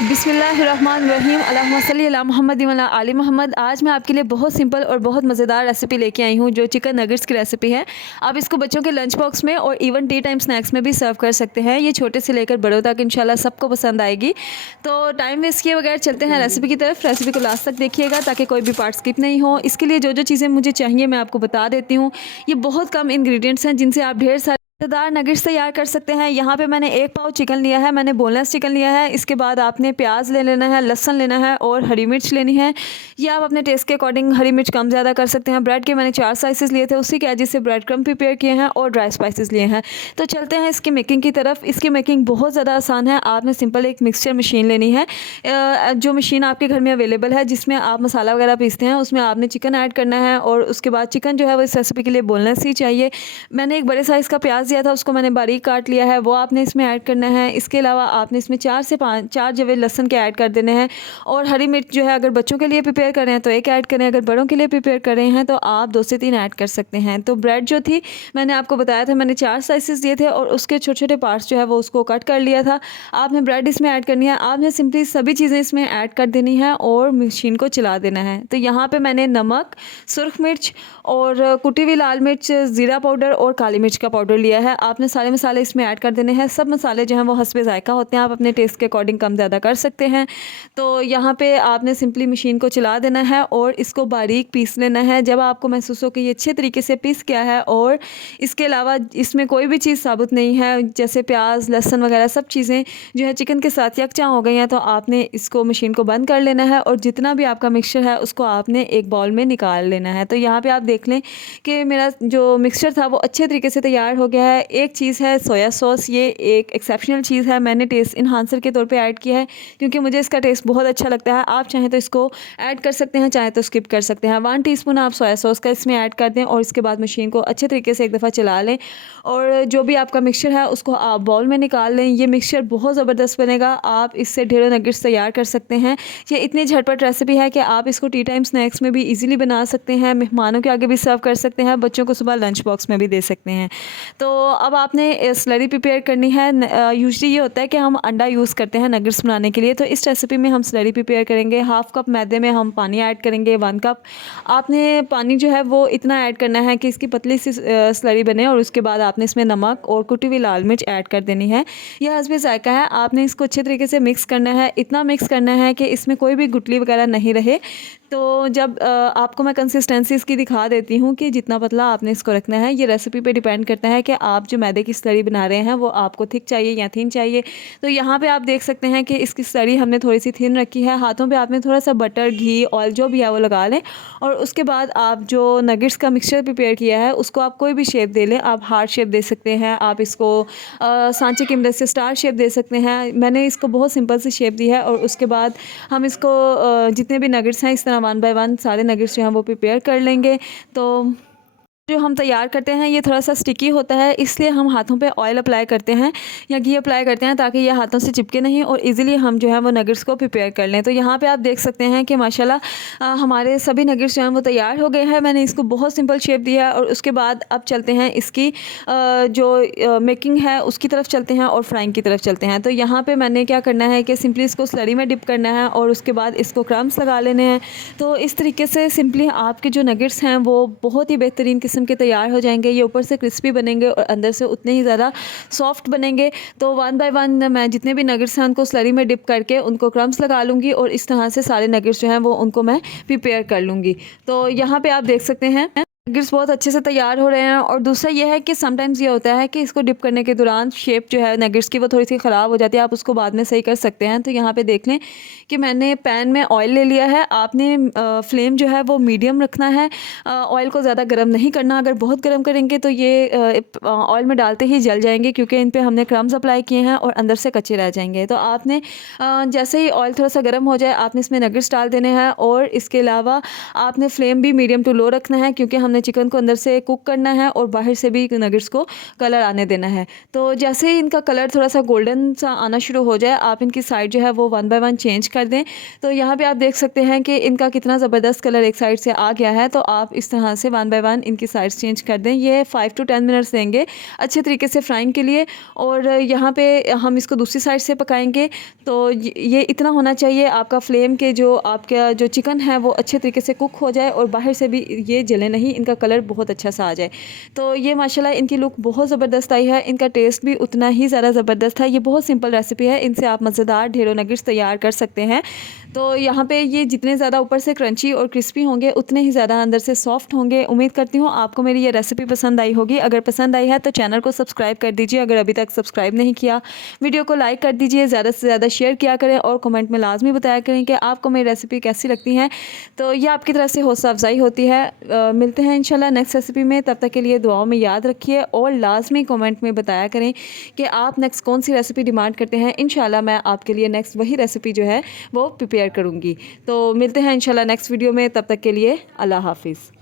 बिस्मिल्लाहिर्रहमानिर्रहीम अल्लाहुम्मा सल्ली अला मुहम्मद व अला आलि मोहम्मद। आज मैं आपके लिए बहुत सिंपल और बहुत मज़ेदार रेसिपी लेके आई हूँ जो चिकन नगेट्स की रेसिपी है। आप इसको बच्चों के लंच बॉक्स में और इवन टी टाइम स्नैक्स में भी सर्व कर सकते हैं। ये छोटे से लेकर बड़ों तक इंशाल्लाह सबको पसंद आएगी। तो टाइम वेस्ट किए बगैर चलते हैं रेसिपी की तरफ। रेसिपी को लास्ट तक देखिएगा ताकि कोई भी पार्ट स्किप नहीं हो। इसके लिए जो जो चीज़ें मुझे चाहिए मैं आपको बता देती हूँ। ये बहुत कम इंग्रेडिएंट्स हैं जिनसे आप ढेर सारे मज़ेदार नगेट्स तैयार कर सकते हैं। यहाँ पे मैंने 1 पाव चिकन लिया है, मैंने बोनलेस चिकन लिया है। इसके बाद आपने प्याज ले लेना है, लहसुन लेना है और हरी मिर्च लेनी है। ये आप अपने टेस्ट के अकॉर्डिंग हरी मिर्च कम ज़्यादा कर सकते हैं। ब्रेड के मैंने 4 स्लाइसेस लिए थे, उसी के एज से ब्रेड क्रम्ब प्रिपेयर किए हैं और ड्राई स्पाइसेस लिए हैं। तो चलते हैं इसकी मेकिंग की तरफ। इसकी मेकिंग बहुत ज़्यादा आसान है। आपने सिंपल एक मिक्सचर मशीन लेनी है, जो मशीन आपके घर में अवेलेबल है जिसमें आप मसाला वगैरह पीसते हैं। उसमें आपने चिकन ऐड करना है और उसके बाद चिकन जो है वो इस रेसिपी के लिए बोनलेस ही चाहिए। मैंने एक बड़े साइज़ का प्याज लिया था, उसको मैंने बारीक काट लिया है, वो आपने इसमें ऐड करना है। इसके अलावा आपने इसमें 4 से 5 4 जवे लहसुन के ऐड कर देने हैं और हरी मिर्च जो है अगर बच्चों के लिए प्रिपेयर कर रहे हैं तो 1 ऐड करें, अगर बड़ों के लिए प्रिपेयर कर रहे हैं तो आप 2 से 3 ऐड कर सकते हैं। तो ब्रेड जो थी मैंने आपको बताया था, मैंने 4 स्लाइसेस दिए थे और उसके छोटे-छोटे पार्ट्स जो है वो उसको कट कर लिया था। आपने ब्रेड इसमें ऐड करनी है। आपने सिंपली सभी चीज़ें इसमें ऐड कर देनी है और मशीन को चला देना है। तो यहाँ पे मैंने नमक, सुर्ख मिर्च और कुटी हुई लाल मिर्च, ज़ीरा पाउडर और काली मिर्च का पाउडर लिया है। आपने सारे मसाले इसमें ऐड कर देने हैं। सब मसाले जो हैं वो हस्बे ज़ायक़ा होते हैं, आप अपने टेस्ट के अकॉर्डिंग कम ज़्यादा कर सकते हैं। तो यहाँ पे आपने सिंपली मशीन को चला देना है और इसको बारीक पीस लेना है। जब आपको महसूस हो कि ये अच्छे तरीके से पीस गया है और इसके अलावा इसमें कोई भी चीज़ साबुत नहीं है, जैसे प्याज, लहसुन वगैरह सब चीज़ें जो है चिकन के साथ यकजां हो गई हैं, तो आपने इसको मशीन को बंद कर लेना है और जितना भी आपका मिक्सचर है उसको आपने एक बाउल में निकाल लेना है। तो यहाँ पे आप देख लें कि मेरा जो मिक्सचर था वो अच्छे तरीके से तैयार हो गया है। एक चीज़ है सोया सॉस, ये एक एक्सेप्शनल चीज़ है, मैंने टेस्ट इन्हांसर के तौर पे ऐड किया है क्योंकि मुझे इसका टेस्ट बहुत अच्छा लगता है। आप चाहें तो इसको ऐड कर सकते हैं, चाहें तो स्किप कर सकते हैं। 1 टीस्पून आप सोया सॉस का इसमें ऐड कर दें और इसके बाद मशीन को अच्छे तरीके से एक दफ़ा चला लें और जो भी आपका मिक्सचर है उसको आप बाउल में निकाल लें। ये मिक्सचर बहुत ज़बरदस्त बनेगा, आप इससे ढेरों नगेट्स तैयार कर सकते हैं। ये इतनी झटपट रेसिपी है कि आप इसको टी टाइम स्नैक्स में भी ईज़िली बना सकते हैं, मेहमानों के आगे भी सर्व कर सकते हैं, बच्चों को सुबह लंच बॉक्स में भी दे सकते हैं। तो अब आपने स्लरी प्रिपेयर करनी है। यूजुअली ये होता है कि हम अंडा यूज़ करते हैं नगेट्स बनाने के लिए, तो इस रेसिपी में हम स्लरी प्रिपेयर करेंगे। हाफ़ कप मैदे में हम पानी ऐड करेंगे, 1 कप। आपने पानी जो है वो इतना ऐड करना है कि इसकी पतली सी स्लरी बने और उसके बाद आपने इसमें नमक और कुटी हुई लाल मिर्च ऐड कर देनी है। यह हस्बे ज़ायक़ा है। आपने इसको अच्छे तरीके से मिक्स करना है, इतना मिक्स करना है कि इसमें कोई भी गुठली वगैरह नहीं रहे। तो जब आपको मैं कंसिस्टेंसी इसकी दिखा देती हूँ कि जितना पतला आपने इसको रखना है। ये रेसिपी पे डिपेंड करता है कि आप जो मैदे की स्लरी बना रहे हैं वो आपको थिक चाहिए या थिन चाहिए। तो यहाँ पे आप देख सकते हैं कि इसकी स्लरी हमने थोड़ी सी थिन रखी है। हाथों पे आपने थोड़ा सा बटर, घी, ऑयल जो भी है वो लगा लें और उसके बाद आप जो नगेट्स का मिक्सचर प्रिपेयर किया है उसको आप कोई भी शेप दे लें। आप हार्ट शेप दे सकते हैं, आप इसको सांचे की मदद से स्टार शेप दे सकते हैं। मैंने इसको बहुत सिंपल सी शेप दी है और उसके बाद हम इसको जितने भी नगेट्स हैं इस तरह 1 बाय 1 सारे नगेट्स जो हैं वो प्रिपेयर कर लेंगे। तो जो हम तैयार करते हैं ये थोड़ा सा स्टिकी होता है, इसलिए हम हाथों पे ऑयल अप्लाई करते हैं या घी अप्लाई करते हैं ताकि ये हाथों से चिपके नहीं और इजीली हम जो है वो नगेट्स को प्रिपेयर कर लें। तो यहाँ पे आप देख सकते हैं कि माशाल्लाह हमारे सभी नगेट्स जो हैं वो तैयार हो गए हैं। मैंने इसको बहुत सिंपल शेप दिया है और उसके बाद अब चलते हैं इसकी जो मेकिंग है उसकी तरफ चलते हैं और फ्राइंग की तरफ चलते हैं। तो यहाँ पर मैंने क्या करना है कि सिंपली इसको स्लरी में डिप करना है और उसके बाद इसको क्रम्स लगा लेने हैं। तो इस तरीके से सिंपली आपके जो नगेट्स हैं वो बहुत ही बेहतरीन किस्म के तैयार हो जाएंगे। ये ऊपर से क्रिस्पी बनेंगे और अंदर से उतने ही ज़्यादा सॉफ्ट बनेंगे। तो 1 बाय 1 मैं जितने भी नगेट्स हैं उनको स्लरी में डिप करके उनको क्रम्स लगा लूँगी और इस तरह से सारे नगेट्स जो हैं वो उनको मैं प्रिपेयर कर लूँगी। तो यहाँ पे आप देख सकते हैं नगेट्स बहुत अच्छे से तैयार हो रहे हैं। और दूसरा ये है कि समटाइम्स ये होता है कि इसको डिप करने के दौरान शेप जो है नगेट्स की वो थोड़ी सी ख़राब हो जाती है, आप उसको बाद में सही कर सकते हैं। तो यहाँ पे देख लें कि मैंने पैन में ऑयल ले लिया है। आपने फ्लेम जो है वो मीडियम रखना है, ऑयल को ज़्यादा गर्म नहीं करना। अगर बहुत गर्म करेंगे तो ये ऑयल में डालते ही जल जाएंगे क्योंकि इन पर हमने क्रम्स अप्लाई किए हैं और अंदर से कच्चे रह जाएंगे। तो आपने जैसे ही ऑयल थोड़ा सा गर्म हो जाए आपने इसमें नगेट्स डाल देने हैं और इसके अलावा आपने फ्लेम भी मीडियम टू लो रखना है क्योंकि हम हमने चिकन को अंदर से कुक करना है और बाहर से भी नगेट्स को कलर आने देना है। तो जैसे ही इनका कलर थोड़ा सा गोल्डन सा आना शुरू हो जाए, आप इनकी साइड जो है वो 1 बाय 1 चेंज कर दें। तो यहाँ पे आप देख सकते हैं कि इनका कितना ज़बरदस्त कलर एक साइड से आ गया है। तो आप इस तरह से 1 बाय 1 इनकी साइड्स चेंज कर दें। ये 5 to 10 मिनट्स देंगे अच्छे तरीके से फ्राइंग के लिए। और यहाँ पे हम इसको दूसरी साइड से पकाएंगे। तो ये इतना होना चाहिए आपका फ्लेम के जो आपका जो चिकन है वो अच्छे तरीके से कुक हो जाए और बाहर से भी ये जले नहीं, इनका कलर बहुत अच्छा सा आ जाए। तो ये माशाल्लाह इनकी लुक बहुत ज़बरदस्त आई है, इनका टेस्ट भी उतना ही ज़्यादा ज़बरदस्त है। ये बहुत सिंपल रेसिपी है, इनसे आप मज़ेदार ढेरों नगेट्स तैयार कर सकते हैं। तो यहाँ पे ये जितने ज़्यादा ऊपर से क्रंची और क्रिस्पी होंगे उतने ही ज़्यादा अंदर से सॉफ्ट होंगे। उम्मीद करती हूँ आपको मेरी ये रेसिपी पसंद आई होगी। अगर पसंद आई है तो चैनल को सब्सक्राइब कर दीजिए, अगर अभी तक सब्सक्राइब नहीं किया। वीडियो को लाइक कर दीजिए, ज़्यादा से ज़्यादा शेयर किया करें और कमेंट में लाजमी बताया करें कि आपको मेरी रेसिपी कैसी लगती हैं। तो ये आपकी तरफ से हौसला अफजाई होती है। मिलते हैं इंशाल्लाह नेक्स्ट रेसिपी में, तब तक के लिए दुआओं में याद रखिए और लाजमी कमेंट में बताया करें कि आप नेक्स्ट कौन सी रेसिपी डिमांड करते हैं। इंशाल्लाह मैं आपके लिए नेक्स्ट वही रेसिपी जो है वो प्रिपेयर करूँगी। तो मिलते हैं इंशाल्लाह नेक्स्ट वीडियो में, तब तक के लिए अल्लाह हाफिज़।